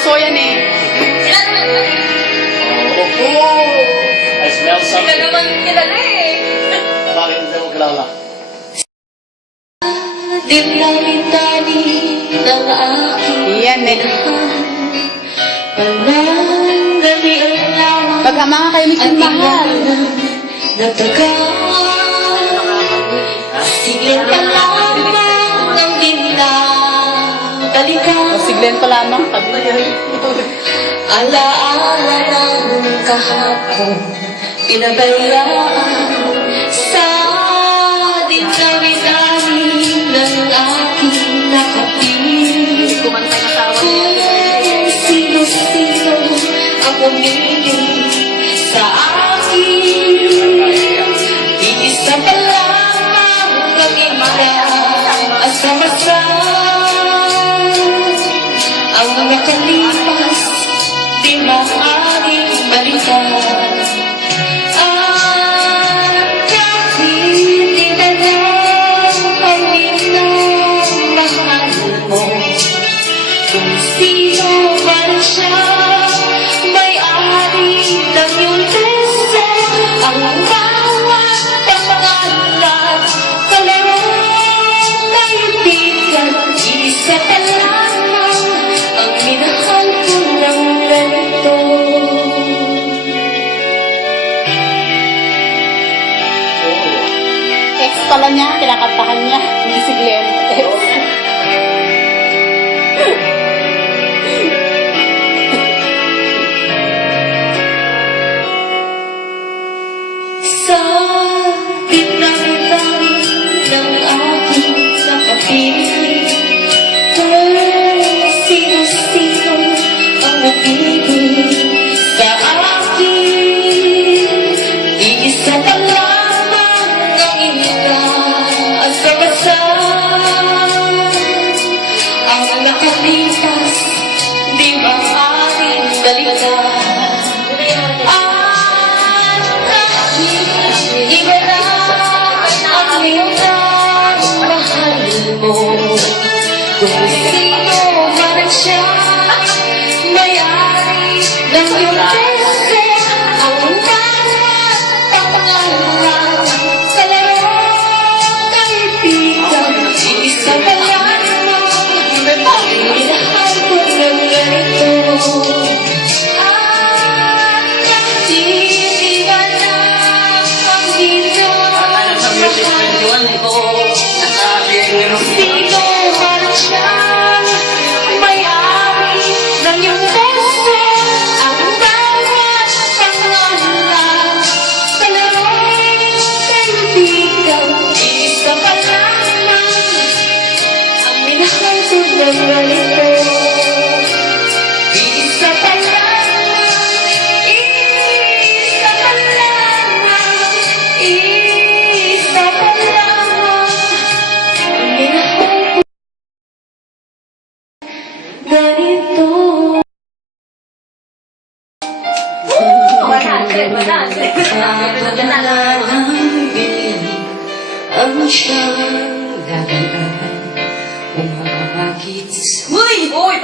puso yan eh. Oh, I smell Hindi ka something. naman kilala eh. Bakit hindi mo kilala? Dinami-dami ng aking Yan eh. panandalian lamang Pagkama kayo ni Kim Mahal. natagal. Siglang ka lamang ng bintang balikan. Siglen pa lamang. Alaala ng kahapon pinabayaan sa dinami-dami ng aking nakapili. Kung sino-sino ang pumili sa akin, iisa pa lamang ang asa-masa. Ang nakalipas di maaaring balikan. At kahit di na lang ang minamahal mo, kung sino man siya, may-ari ng iyong puso. Ang bawat pagpangalan, kalaro, kaibigan, isa pa lamang ang minahal ko ng ganito. Ex pala niya, kinakantahan niya. Hindi si Glenn. Ex. Sa dinami-dami ng aking nakapili, kung sino-sino ang umibig sa akin, iisa pa lamang ang inaasam-asa. Ang nakalipas, di maaaring balikan. Iba na ang minamahal mo, kung sino man siya, may-ari ng iyong puso. Ang bawat pagpangalan, kalaro, kaibigan, isa pa lamang ang minahal ko ng ganito. Sino man siya, may-ari ng iyong puso. Ang bawat pangalan, kalaro'y kaibigan, isa pa lamang ang minahal ko ng ganito. Isa pa lamang, isa pa lamang, isa pa lamang ang minahal ko ganito. Ang siyang gagalan, umabakit. Uy! Uy!